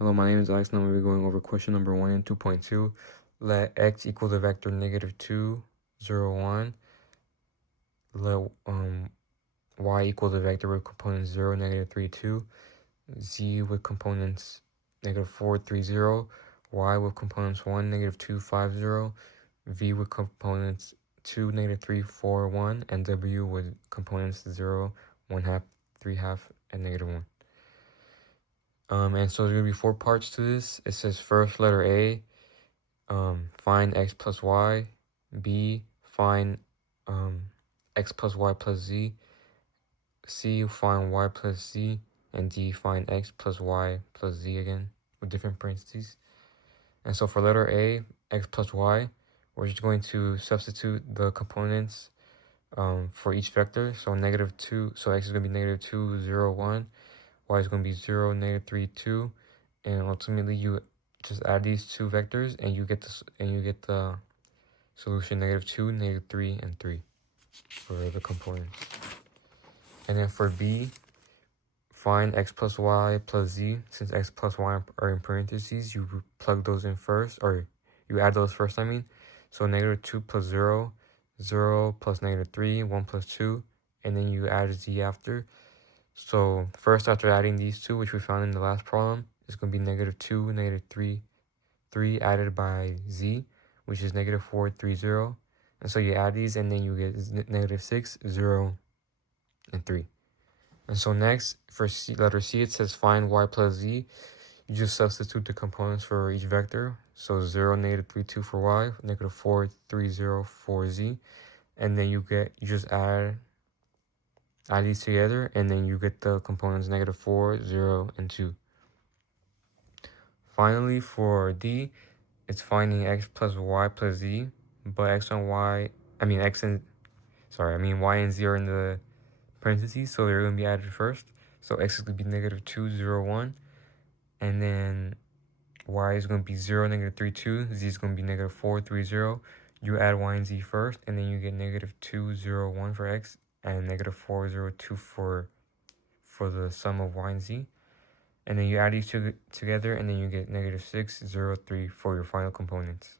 Hello, my name is Alex. Now we'll be going over question number 1 and 2.2. Let x equal the vector -2, 0, 1. Let y equal the vector with components 0, -3, 2. Z with components -4, 3, 0. Y with components 1, -2, 5, 0. V with components 2, -3, 4, 1. And W with components 0, 1/2, 3/2, and -1. And so there's going to be 4 parts to this. It says first letter A, find x plus y. B, find x plus y plus z. C, find y plus z. And D, find x plus y plus z again with different parentheses. And so for letter A, x plus y, we're just going to substitute the components for each vector. So -2, so x is going to be -2, 0, 1. Y is going to be 0, -3, 2, and ultimately you just add these two vectors and you get the solution -2, -3, and 3 for the components. And then for B, find x plus y plus z. Since x plus y are in parentheses, you plug those in first, or you add those first, I mean. So -2 plus 0, 0 plus -3, 1 plus 2, and then you add z after. So first, after adding these two, which we found in the last problem, it's going to be -2, -3, 3 added by z, which is -4, 3, 0. And so you add these and then you get -6, 0, and 3. And so next, for C, letter C, it says find y plus z. You just substitute the components for each vector. So 0, -3, 2 for y, -4, 3, 0 for z. And then you just add these together, and then you get the components -4, 0, and 2. Finally, for D, it's finding x plus y plus z, but y and z are in the parentheses, so they're going to be added first. So x is going to be -2, 0, 1, and then y is going to be 0, -3, 2, z is going to be -4, 3, 0. You add y and z first, and then you get -2, 0, 1 for x, and -4, 0, 2 for the sum of y and z. And then you add these two together, and then you get -6, 0, 3 for your final components.